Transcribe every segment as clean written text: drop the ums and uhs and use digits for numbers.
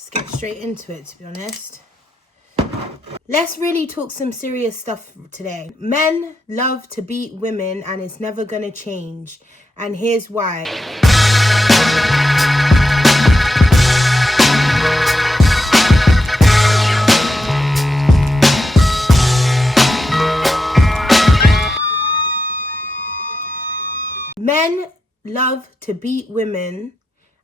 Let's get straight into it, to be honest. Let's really talk some serious stuff today. Men love to beat women and it's never gonna change. And here's why. Men love to beat women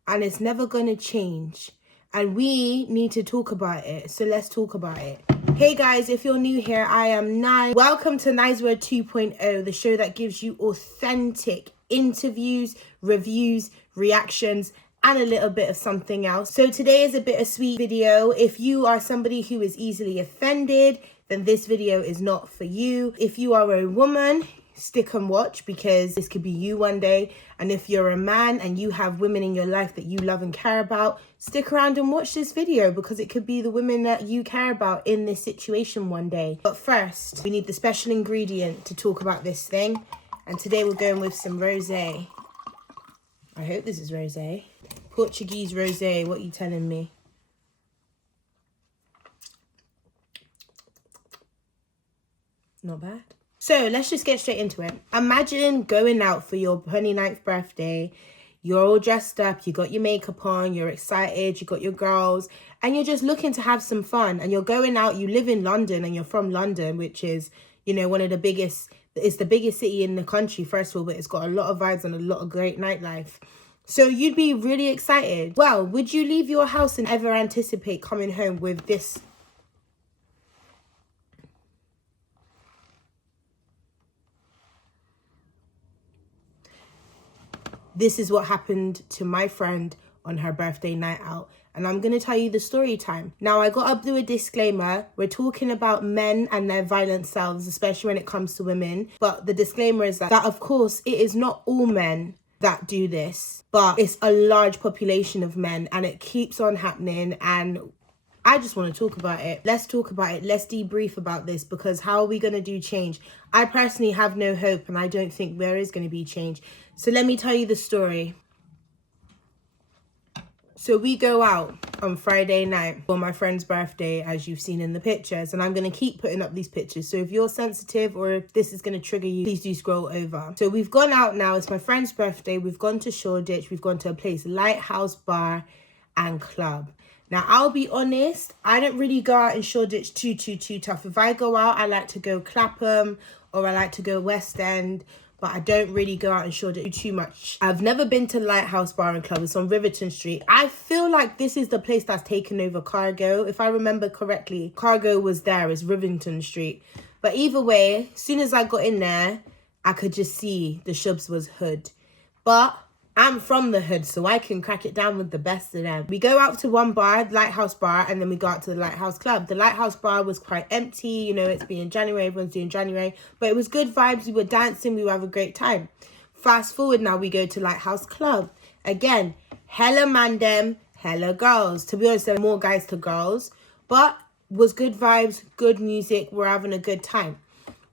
and it's never gonna change. And we need to talk about it. So let's talk about it. Hey guys, if you're new here, I am Nye. Welcome to Nye's Word 2.0, the show that gives you authentic interviews, reviews, reactions, and a little bit of something else. So today is a bittersweet video. If you are somebody who is easily offended, then this video is not for you. If you are a woman, stick and watch because this could be you one day. And if you're a man and you have women in your life that you love and care about, stick around and watch this video because it could be the women that you care about in this situation one day. But first, we need the special ingredient to talk about this thing. And today we're going with some rosé. I hope this is rosé. Portuguese rosé, what are you telling me? Not bad. So let's just get straight into it. Imagine going out for your 29th birthday. You're all dressed up, you got your makeup on, you're excited, you got your girls, and you're just looking to have some fun. And you're going out, you live in London and you're from London, which is, you know, one of the biggest, it's the biggest city in the country, first of all, but it's got a lot of vibes and a lot of great nightlife. So you'd be really excited. Well, would you leave your house and ever anticipate coming home with this? This is what happened to my friend on her birthday night out. And I'm going to tell you the story time. Now, I got to do a disclaimer. We're talking about men and their violent selves, especially when it comes to women. But the disclaimer is that of course, it is not all men that do this. But it's a large population of men and it keeps on happening. And I just want to talk about it. Let's talk about it. Let's debrief about this because how are we going to do change? I personally have no hope and I don't think there is going to be change. So let me tell you the story. So we go out on Friday night for my friend's birthday, as you've seen in the pictures. And I'm going to keep putting up these pictures. So if you're sensitive or if this is going to trigger you, please do scroll over. So we've gone out now. It's my friend's birthday. We've gone to Shoreditch. We've gone to a place, Lighthouse Bar and Club. Now, I'll be honest, I don't really go out in Shoreditch too tough. If I go out, I like to go Clapham or I like to go West End, but I don't really go out in Shoreditch too much. I've never been to Lighthouse Bar and Club. It's on Riverton Street. I feel like this is the place that's taken over Cargo. If I remember correctly, Cargo was there. It's Rivington Street. But either way, as soon as I got in there, I could just see the shubs was hood. But I'm from the hood, so I can crack it down with the best of them. We go out to one bar, Lighthouse Bar, and then we go out to the Lighthouse Club. The Lighthouse Bar was quite empty. You know, it's being January, everyone's doing January. But it was good vibes. We were dancing. We were having a great time. Fast forward now, we go to Lighthouse Club. Again, hella man them, hella girls. To be honest, there were more guys to girls. But was good vibes, good music. We're having a good time.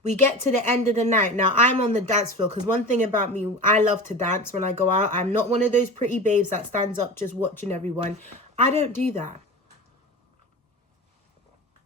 We get to the end of the night. Now, I'm on the dance floor because one thing about me, I love to dance when I go out. I'm not one of those pretty babes that stands up just watching everyone. I don't do that.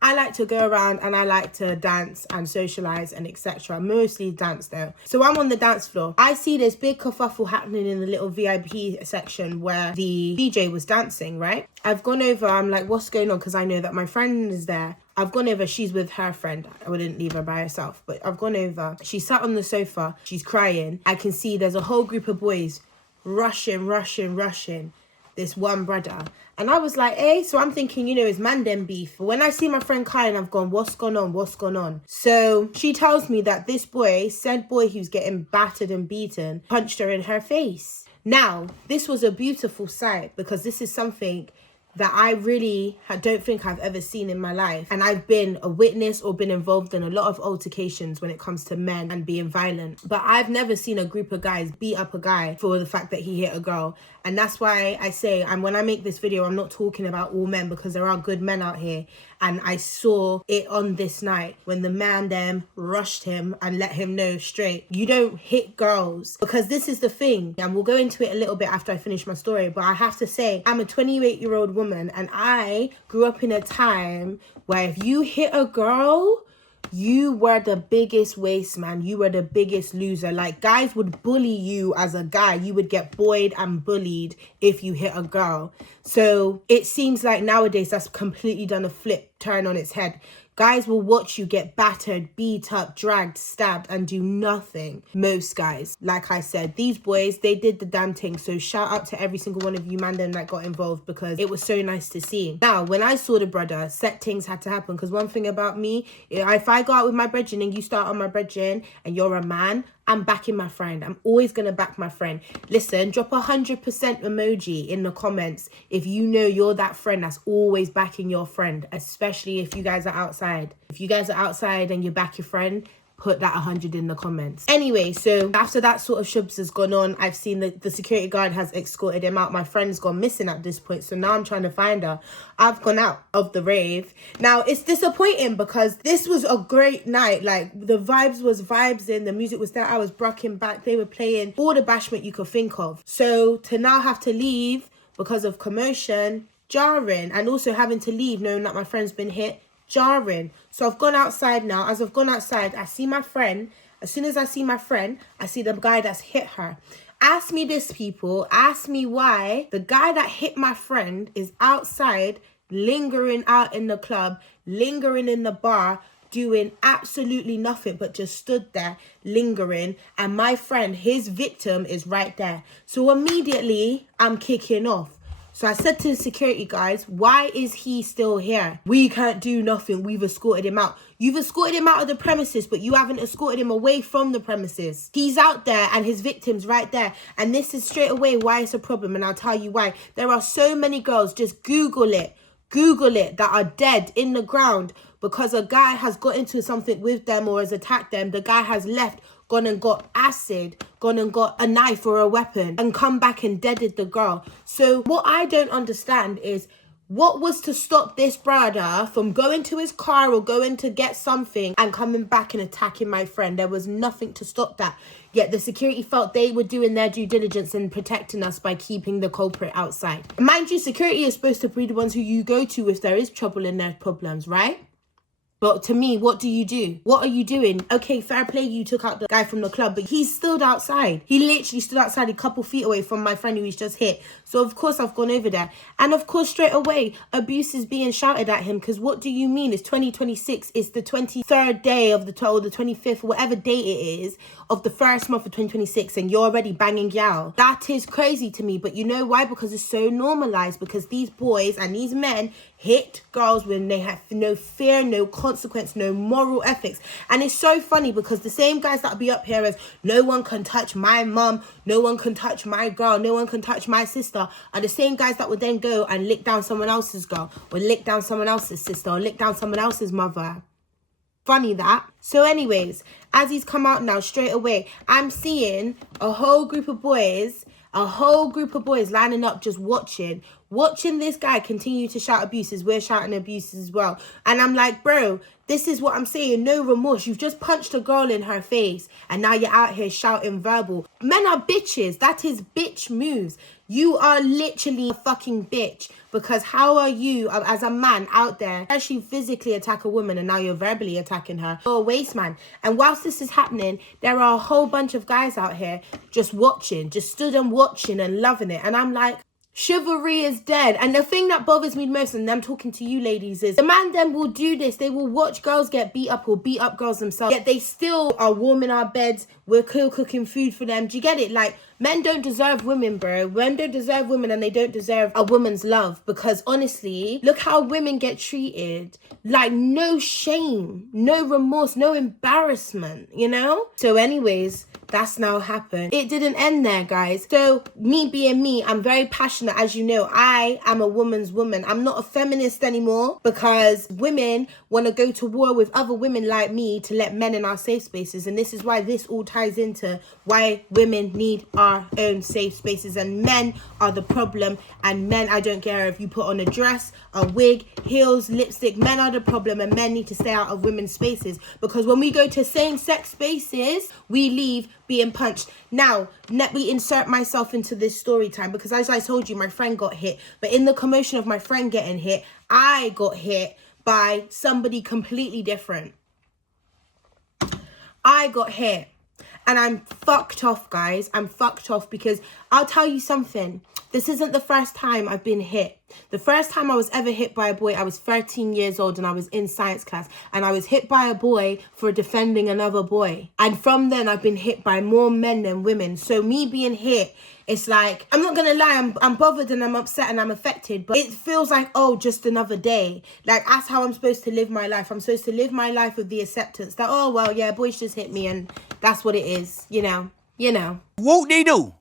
I like to go around and I like to dance and socialize and etc. Mostly dance though. So I'm on the dance floor. I see this big kerfuffle happening in the little VIP section where the DJ was dancing, right? I've gone over, I'm like, what's going on? Because I know that my friend is there. I've gone over, she's with her friend. I wouldn't leave her by herself, but I've gone over. She sat on the sofa, she's crying. I can see there's a whole group of boys rushing this one brother. And I was like, hey, so I'm thinking, you know, it's man them beef. But when I see my friend crying, I've gone, what's gone on? So she tells me that this boy, said boy who's getting battered and beaten, punched her in her face. Now, this was a beautiful sight because this is something that I really don't think I've ever seen in my life. And I've been a witness or been involved in a lot of altercations when it comes to men and being violent. But I've never seen a group of guys beat up a guy for the fact that he hit a girl. And that's why I say, and when I make this video, I'm not talking about all men because there are good men out here. And I saw it on this night when the man them rushed him and let him know straight, you don't hit girls. Because this is the thing, and we'll go into it a little bit after I finish my story, but I have to say, I'm a 28-year-old woman woman, and I grew up in a time where if you hit a girl, you were the biggest waste man. You were the biggest loser. Like, guys would bully you as a guy. You would get bullied and bullied if you hit a girl. So it seems like nowadays that's completely done a flip turn on its head. Guys will watch you get battered, beat up, dragged, stabbed, and do nothing. Most guys. Like I said, these boys, they did the damn thing. So shout out to every single one of you man them that got involved, because it was so nice to see. Now, when I saw the brother, set things had to happen. Because one thing about me, if I go out with my brethren and you start on my brethren and you're a man, I'm backing my friend. I'm always going to back my friend. Listen, drop 100% emoji in the comments if you know you're that friend that's always backing your friend, especially if you guys are outside. If you guys are outside and you back your friend, put that 100 in the comments. Anyway, so after that sort of shubs has gone on, I've seen that the security guard has escorted him out. My friend's gone missing at this point, so now I'm trying to find her. I've gone out of the rave. Now, it's disappointing because this was a great night. Like, the vibes was vibes in, the music was there, I was brocking back, they were playing all the bashment you could think of. So to now have to leave because of commotion, jarring, and also having to leave knowing that my friend's been hit, jarring. So I've gone outside now. As I've gone outside, I see my friend. As soon as I see my friend, I see the guy that's hit her. Ask me this, people. Ask me why the guy that hit my friend is outside, lingering out in the club, lingering in the bar, doing absolutely nothing but just stood there lingering, and my friend, his victim, is right there. So immediately I'm kicking off. So I said to the security guys, why is he still here? We can't do nothing. We've escorted him out. You've escorted him out of the premises, but you haven't escorted him away from the premises. He's out there and his victim's right there. And this is straight away why it's a problem. And I'll tell you why. There are so many girls, just Google it, that are dead in the ground because a guy has got into something with them or has attacked them. The guy has left, gone and got acid, gone and got a knife or a weapon, and come back and deaded the girl. So what I don't understand is, what was to stop this brother from going to his car or going to get something and coming back and attacking my friend? There was nothing to stop that. Yet the security felt they were doing their due diligence and protecting us by keeping the culprit outside. Mind you, security is supposed to be the ones who you go to if there is trouble and there's problems, right? But to me, what do you do? What are you doing? Okay, fair play, you took out the guy from the club, but he stood outside. He literally stood outside a couple feet away from my friend who was just hit. So, of course, I've gone over there. And, of course, straight away, abuse is being shouted at him. Because what do you mean? It's 2026. It's the 23rd day of the 25th, or whatever date it is, of the first month of 2026. And you're already banging y'all. That is crazy to me. But you know why? Because it's so normalized. Because these boys and these men hit girls when they have no fear, no consequence, no moral ethics. And it's so funny because the same guys that be up here as, no one can touch my mum, no one can touch my girl, no one can touch my sister, are the same guys that would then go and lick down someone else's girl, or lick down someone else's sister, or lick down someone else's mother. Funny that. So anyways, as he's come out now, straight away, I'm seeing a whole group of boys lining up just watching this guy continue to shout abuses. We're shouting abuses as well. And I'm like, bro, this is what I'm saying. No remorse. You've just punched a girl in her face and now you're out here shouting verbal. Men are bitches. That is bitch moves. You are literally a fucking bitch, because how are you as a man out there actually physically attack a woman and now you're verbally attacking her? You're a waste man. And whilst this is happening, there are a whole bunch of guys out here just watching, just stood and watching and loving it. And I'm like, chivalry is dead. And the thing that bothers me most, and I'm talking to you ladies, is the man then will do this. They will watch girls get beat up or beat up girls themselves, yet they still are warming our beds. We're cooking food for them. Do you get it? Like, men don't deserve women, bro. Men don't deserve women, and they don't deserve a woman's love. Because honestly, look how women get treated. Like, no shame, no remorse, no embarrassment, you know? So anyways, that's now happened. It didn't end there, guys. So me being me, I'm very passionate. As you know, I am a woman's woman. I'm not a feminist anymore, because women want to go to war with other women like me to let men in our safe spaces. And this is why this all ties into why women need our our own safe spaces, and men are the problem. And men, I don't care if you put on a dress, a wig, heels, lipstick, men are the problem, and men need to stay out of women's spaces, because when we go to same-sex spaces, we leave being punched. Now, let me insert myself into this story time, because as I told you, my friend got hit, but in the commotion of my friend getting hit, I got hit by somebody completely different. I got hit. And I'm fucked off, guys. I'm fucked off, because I'll tell you something. This isn't the first time I've been hit. The first time I was ever hit by a boy, I was 13 years old and I was in science class. And I was hit by a boy for defending another boy. And from then, I've been hit by more men than women. So me being hit, it's like, I'm not going to lie, I'm bothered and I'm upset and I'm affected. But it feels like, oh, just another day. Like, that's how I'm supposed to live my life. I'm supposed to live my life with the acceptance that, oh, well, yeah, boys just hit me and that's what it is, you know. Whoop-de-doo.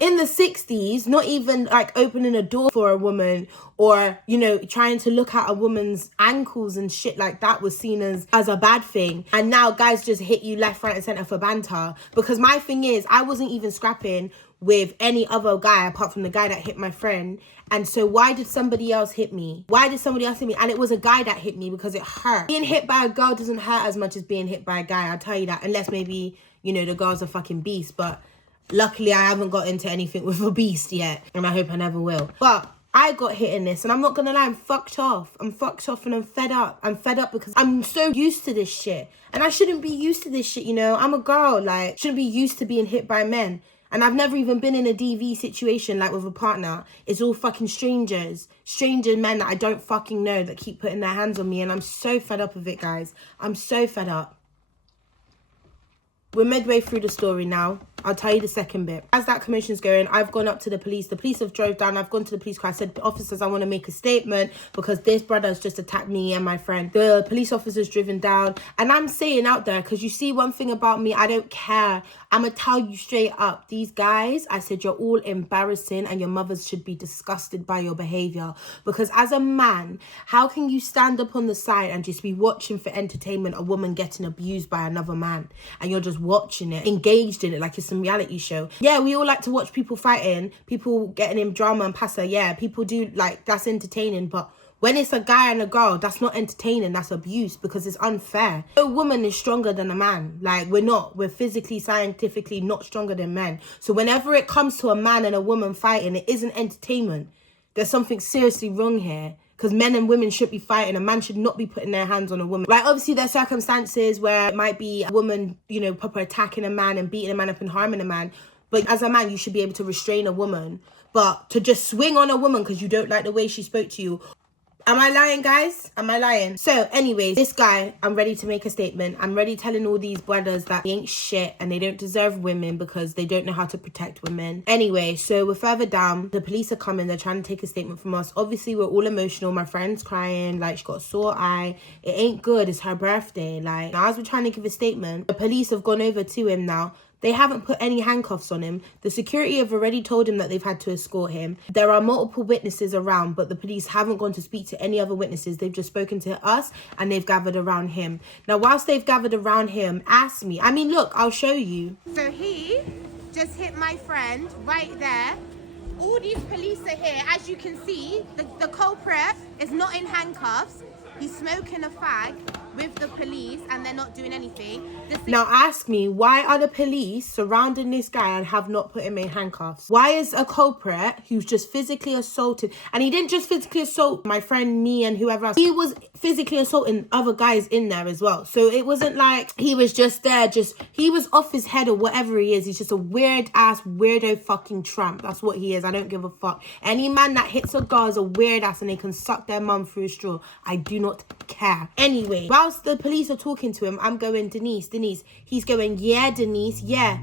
In the 60s, not even like opening a door for a woman or, you know, trying to look at a woman's ankles and shit like that was seen as a bad thing. And now guys just hit you left, right and center for banter. Because my thing is, I wasn't even scrapping with any other guy apart from the guy that hit my friend. And so why did somebody else hit me? Why did somebody else hit me? And it was a guy that hit me because it hurt. Being hit by a girl doesn't hurt as much as being hit by a guy, I'll tell you that. Unless maybe, you know, the girl's a fucking beast. But luckily, I haven't got into anything with a beast yet, and I hope I never will. But I got hit in this, and I'm not gonna lie, I'm fucked off. I'm fucked off and I'm fed up. I'm fed up because I'm so used to this shit. And I shouldn't be used to this shit, you know? I'm a girl, like, shouldn't be used to being hit by men. And I've never even been in a DV situation, like, with a partner. It's all fucking strangers. Stranger men that I don't fucking know that keep putting their hands on me, and I'm so fed up of it, guys. I'm so fed up. We're midway through the story now. I'll tell you the second bit. As that commission's going, I've gone up to the police. The police have drove down. I've gone to the police car. I said, officers, I want to make a statement because this brother has just attacked me and my friend. The police officer's driven down. And I'm saying out there, because you see one thing about me, I don't care. I'm going to tell you straight up. These guys, I said, you're all embarrassing and your mothers should be disgusted by your behaviour. Because as a man, how can you stand up on the side and just be watching for entertainment a woman getting abused by another man? And you're just watching it, engaged in it like it's some reality show. Yeah, we all like to watch people fighting, people getting in drama and pasta. Yeah, people do, like, that's entertaining. But when it's a guy and a girl, that's not entertaining, that's abuse, because it's unfair. No woman is stronger than a man. Like, we're physically, scientifically not stronger than men. So whenever it comes to a man and a woman fighting, it isn't entertainment. There's something seriously wrong here. Because men and women should be fighting. A man should not be putting their hands on a woman. Like, obviously, there's circumstances where it might be a woman, you know, proper attacking a man and beating a man up and harming a man. But as a man, you should be able to restrain a woman. But to just swing on a woman because you don't like the way she spoke to you. Am I lying, guys? Am I lying? So, anyways, this guy, I'm ready to make a statement. I'm ready telling all these brothers that they ain't shit and they don't deserve women because they don't know how to protect women. Anyway, so we're further down. The police are coming. They're trying to take a statement from us. Obviously, we're all emotional. My friend's crying. Like, she got a sore eye. It ain't good. It's her birthday. Like, now as we're trying to give a statement, the police have gone over to him now. They haven't put any handcuffs on him. The security have already told him that they've had to escort him. There are multiple witnesses around, but the police haven't gone to speak to any other witnesses. They've just spoken to us and they've gathered around him. Now, whilst they've gathered around him, ask me. I mean, look, I'll show you. So he just hit my friend right there. All these police are here. As you can see, the culprit is not in handcuffs. He's smoking a fag with the police and they're not doing anything. Now ask me, why are the police surrounding this guy and have not put him in handcuffs? Why is a culprit who's just physically assaulted, and he didn't just physically assault my friend, me and whoever else, he was physically assaulting other guys in there as well. So it wasn't like he was just there, he was off his head or whatever he is. He's just a weird ass, weirdo fucking tramp. That's what he is. I don't give a fuck. Any man that hits a girl is a weird ass and they can suck their mum through a straw. I do not care. Anyway, whilst the police are talking to him, I'm going, Denise. He's going, yeah, Denise, yeah.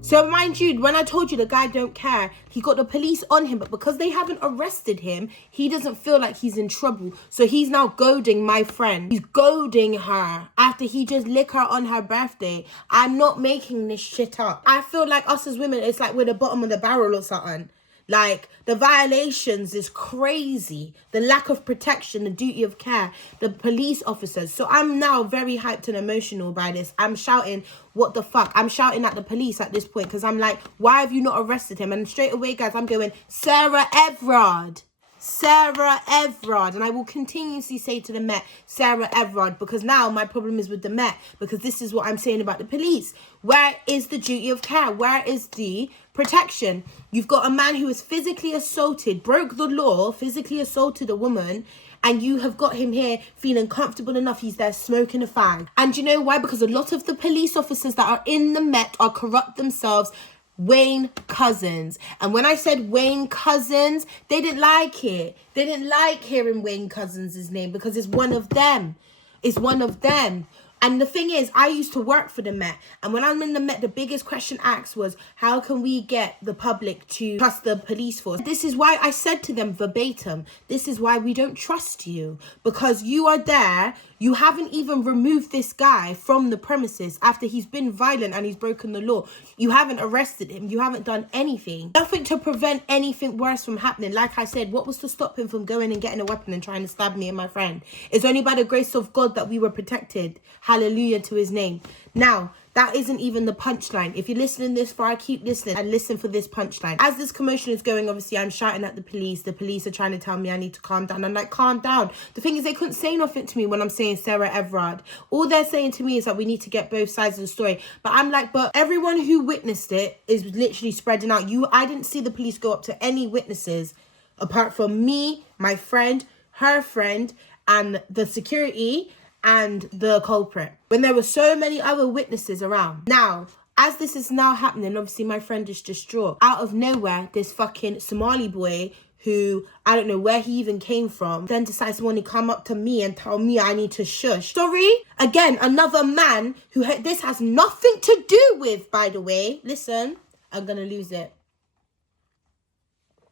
So mind you, when I told you the guy don't care, he got the police on him, but because they haven't arrested him, he doesn't feel like he's in trouble. So he's now goading my friend. He's goading her after he just licked her on her birthday. I'm not making this shit up. I feel like us as women, it's like we're the bottom of the barrel or something. Like, the violations is crazy. The lack of protection, the duty of care, the police officers. So I'm now very hyped and emotional by this. I'm shouting, what the fuck? I'm shouting at the police at this point because I'm like, why have you not arrested him? And straight away, guys, I'm going, Sarah Everard. Sarah Everard. And I will continuously say to the Met, Sarah Everard, because now my problem is with the Met, because this is what I'm saying about the police. Where is the duty of care? Where is the protection? You've got a man who is physically assaulted, broke the law, physically assaulted a woman, and you have got him here feeling comfortable enough. He's there smoking a fag. And you know why? Because a lot of the police officers that are in the Met are corrupt themselves. Wayne Couzens. And when I said Wayne Couzens, they didn't like it. They didn't like hearing Wayne Couzens' name because it's one of them. It's one of them. And the thing is, I used to work for the Met. And when I'm in the Met, the biggest question asked was, how can we get the public to trust the police force? This is why I said to them verbatim, this is why we don't trust you. Because you are there, you haven't even removed this guy from the premises after he's been violent and he's broken the law. You haven't arrested him. You haven't done anything. Nothing to prevent anything worse from happening. Like I said, what was to stop him from going and getting a weapon and trying to stab me and my friend? It's only by the grace of God that we were protected. Hallelujah to his name. Now, that isn't even the punchline. If you're listening this far, keep listening and listen for this punchline. As this commotion is going, obviously, I'm shouting at the police. The police are trying to tell me I need to calm down. I'm like, calm down. The thing is, they couldn't say nothing to me when I'm saying Sarah Everard. All they're saying to me is that we need to get both sides of the story. But I'm like, but everyone who witnessed it is literally spreading out. I didn't see the police go up to any witnesses apart from me, my friend, her friend, and the security and the culprit, when there were so many other witnesses around. Now, as this is now happening, obviously my friend is distraught. Out of nowhere, this fucking Somali boy, who I don't know where he even came from, then decides to want to come up to me and tell me I need to shush. Sorry? Again, another man who this has nothing to do with, by the way. Listen, I'm gonna lose it.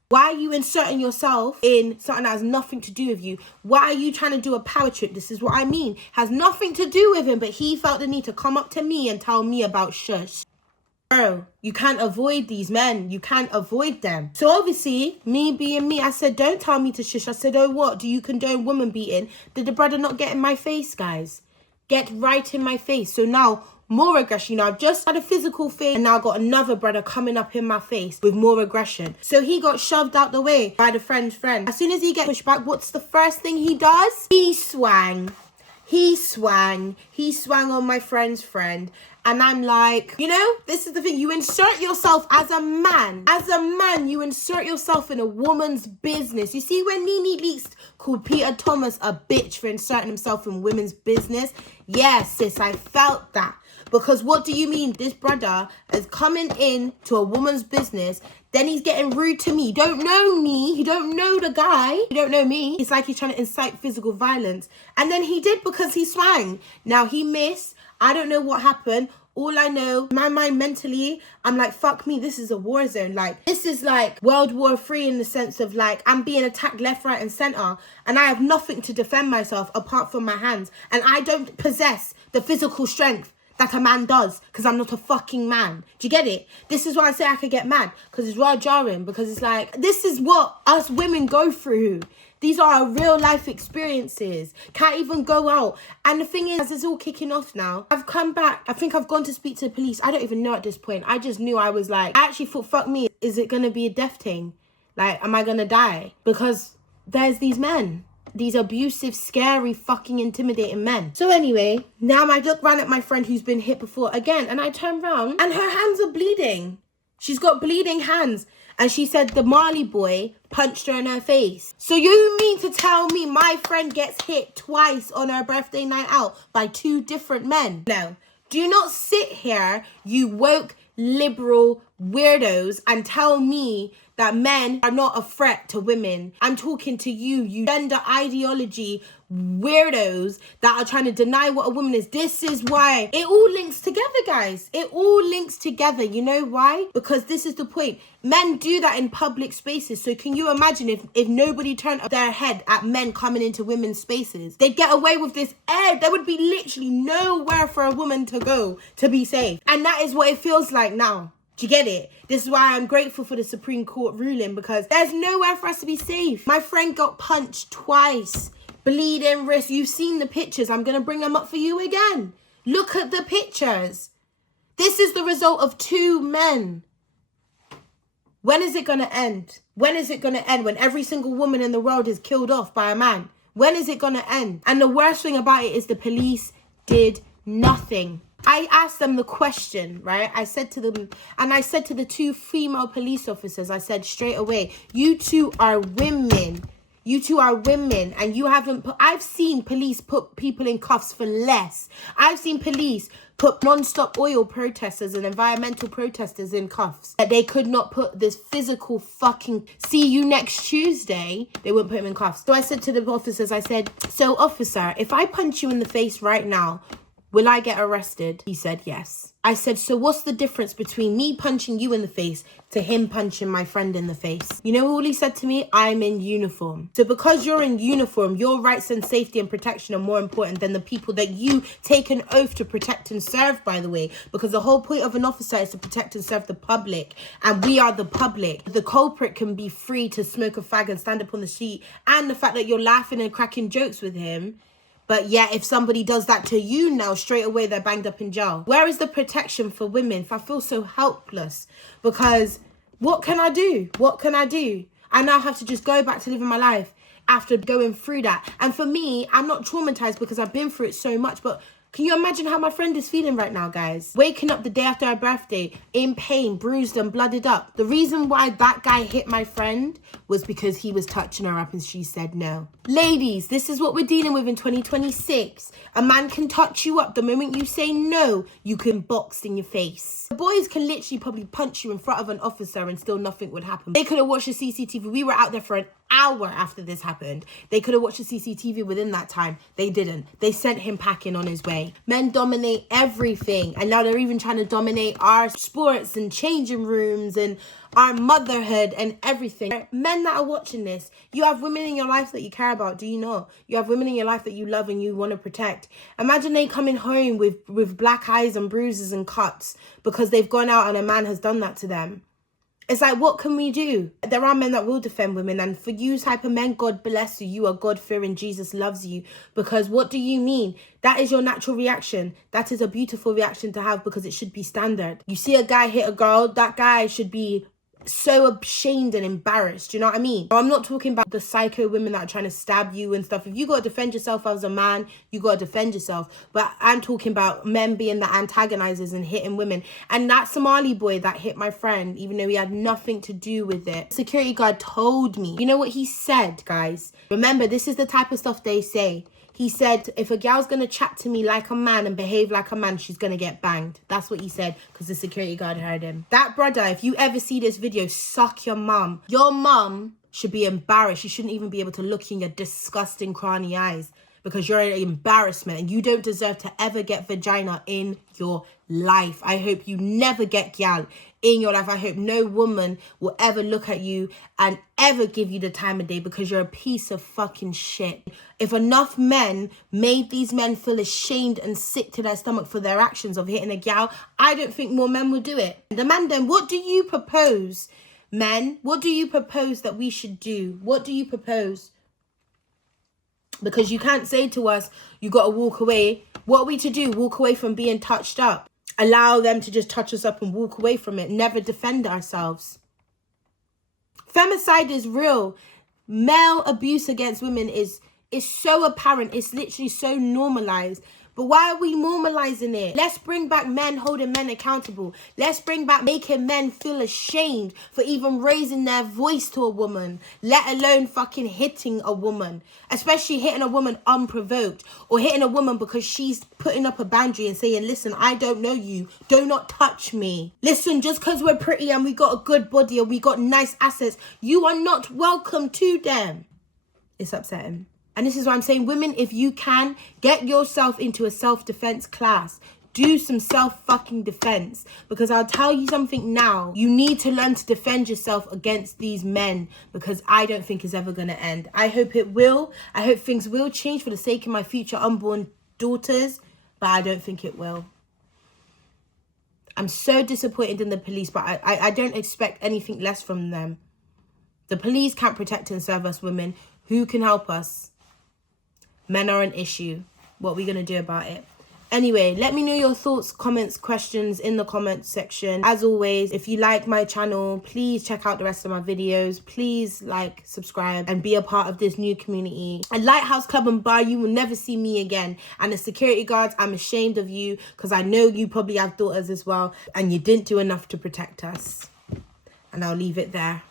Why are you inserting yourself in something that has nothing to do with you? Why are you trying to do a power trip? This is what I mean. Has nothing to do with him, but he felt the need to come up to me and tell me about shush. Bro, you can't avoid these men. You can't avoid them. So obviously, me being me, I said, don't tell me to shush. I said, oh, what? Do you condone woman beating? Did the brother not get in my face, guys? Get right in my face. So now, more aggression. You know, I've just had a physical thing and now got another brother coming up in my face with more aggression. So he got shoved out the way by the friend's friend. As soon as he gets pushed back, what's the first thing he does? He swang. He swang on my friend's friend. And I'm like, you know, this is the thing. You insert yourself as a man. As a man, you insert yourself in a woman's business. You see when Nene Leakes called Peter Thomas a bitch for inserting himself in women's business? Yes, sis, I felt that. Because what do you mean? This brother is coming in to a woman's business. Then he's getting rude to me. He don't know me. He don't know the guy. He don't know me. It's like he's trying to incite physical violence. And then he did because he swang. Now he missed. I don't know what happened. All I know, my mind mentally, I'm like, fuck me, this is a war zone. Like, this is like World War III in the sense of like, I'm being attacked left, right, and center. And I have nothing to defend myself apart from my hands. And I don't possess the physical strength that a man does because I'm not a fucking man. Do you get it? This is why I say I could get mad, because it's raw jarring, because it's like, this is what us women go through. These are our real life experiences. Can't even go out. And the thing is, as it's all kicking off now, I've come back. I think I've gone to speak to the police. I don't even know at this point. I just knew I was like, I actually thought, fuck me. Is it going to be a death thing? Like, am I going to die? Because there's these men. These abusive, scary, fucking intimidating men. So anyway, now I look round at my friend who's been hit before again. And I turn round and her hands are bleeding. She's got bleeding hands. And she said the Marley boy punched her in her face. So you mean to tell me my friend gets hit twice on her birthday night out by two different men? No. Do not sit here, you woke liberal weirdos, and tell me that men are not a threat to women. I'm talking to you, you gender ideology weirdos that are trying to deny what a woman is. This is why it all links together, guys. It all links together. You know why? Because this is the point. Men do that in public spaces. So can you imagine if nobody turned up their head at men coming into women's spaces? They'd get away with this. There would be literally nowhere for a woman to go to be safe. And that is what it feels like now. Do you get it? This is why I'm grateful for the Supreme Court ruling, because there's nowhere for us to be safe. My friend got punched twice, bleeding wrist. You've seen the pictures. I'm going to bring them up for you again. Look at the pictures. This is the result of 2 men. When is it going to end? When is it going to end? When every single woman in the world is killed off by a man? When is it going to end? And the worst thing about it is the police did nothing. I asked them the question, right? I said to them, and I said to the 2 female police officers, I said straight away, you 2 are women. You 2 are women, and you haven't put, I've seen police put people in cuffs for less. I've seen police put non-stop oil protesters and environmental protesters in cuffs. That they could not put this physical fucking, see you next Tuesday, they wouldn't put him in cuffs. So I said to the officers, I said, so officer, if I punch you in the face right now, will I get arrested? He said yes. I said, so what's the difference between me punching you in the face to him punching my friend in the face? You know what he said to me? I'm in uniform. So because you're in uniform, your rights and safety and protection are more important than the people that you take an oath to protect and serve, by the way. Because the whole point of an officer is to protect and serve the public. And we are the public. The culprit can be free to smoke a fag and stand up on the street. And the fact that you're laughing and cracking jokes with him. But yeah, if somebody does that to you now, straight away, they're banged up in jail. Where is the protection for women? If I feel so helpless, because what can I do? What can I do? I now have to just go back to living my life after going through that. And for me, I'm not traumatized because I've been through it so much, but can you imagine how my friend is feeling right now, guys? Waking up the day after her birthday, in pain, bruised and blooded up. The reason why that guy hit my friend was because he was touching her up and she said no. Ladies, this is what we're dealing with in 2026. A man can touch you up. The moment you say no, you can box in your face. The boys can literally probably punch you in front of an officer and still nothing would happen. They could have watched the CCTV. We were out there for an hour after this happened. They could have watched the CCTV within that time. They didn't. They sent him packing on his way. Men dominate everything, and now they're even trying to dominate our sports and changing rooms and our motherhood and everything. Men that are watching this, you have women in your life that you care about, do you know? You have women in your life that you love and you want to protect. Imagine they coming home with black eyes and bruises and cuts because they've gone out and a man has done that to them. It's like, what can we do? There are men that will defend women. And for you type of men, God bless you. You are God-fearing. Jesus loves you. Because what do you mean? That is your natural reaction. That is a beautiful reaction to have because it should be standard. You see a guy hit a girl, that guy should be so ashamed and embarrassed. You know what I mean? I'm not talking about the psycho women that are trying to stab you and stuff. If you got to defend yourself as a man, you got to defend yourself. But I'm talking about men being the antagonizers and hitting women. And that Somali boy that hit my friend, even though he had nothing to do with it, security guard told me. You know what he said, guys? Remember, this is the type of stuff they say. He said, if a gal's going to chat to me like a man and behave like a man, she's going to get banged. That's what he said because the security guard heard him. That brother, if you ever see this video, suck your mum. Your mum should be embarrassed. You shouldn't even be able to look in your disgusting cranny eyes because you're an embarrassment and you don't deserve to ever get vagina in your life. I hope you never get gal in your life. I hope no woman will ever look at you and ever give you the time of day because you're a piece of fucking shit. If enough men made these men feel ashamed and sick to their stomach for their actions of hitting a gal, I don't think more men will do it. The man then, what do you propose, men? What do you propose that we should do? What do you propose? Because you can't say to us, you got to walk away. What are we to do? Walk away from being touched up. Allow them to just touch us up and walk away from it. Never defend ourselves. Femicide is real. Male abuse against women is so apparent. It's literally so normalized. But why are we normalizing it? Let's bring back men holding men accountable. Let's bring back making men feel ashamed for even raising their voice to a woman, let alone fucking hitting a woman, especially hitting a woman unprovoked or hitting a woman because she's putting up a boundary and saying, listen, I don't know you. Do not touch me. Listen, just because we're pretty and we got a good body and we got nice assets, you are not welcome to them. It's upsetting. And this is why I'm saying, women, if you can, get yourself into a self-defense class. Do some self-fucking defense. Because I'll tell you something now. You need to learn to defend yourself against these men. Because I don't think it's ever going to end. I hope it will. I hope things will change for the sake of my future unborn daughters. But I don't think it will. I'm so disappointed in the police, but I don't expect anything less from them. The police can't protect and serve us women. Who can help us? Men are an issue. What are we going to do about it? Anyway, let me know your thoughts, comments, questions in the comments section. As always, if you like my channel, please check out the rest of my videos. Please like, subscribe, and be a part of this new community. At Lighthouse Club and Bar, you will never see me again. And the security guards, I'm ashamed of you because I know you probably have daughters as well and you didn't do enough to protect us. And I'll leave it there.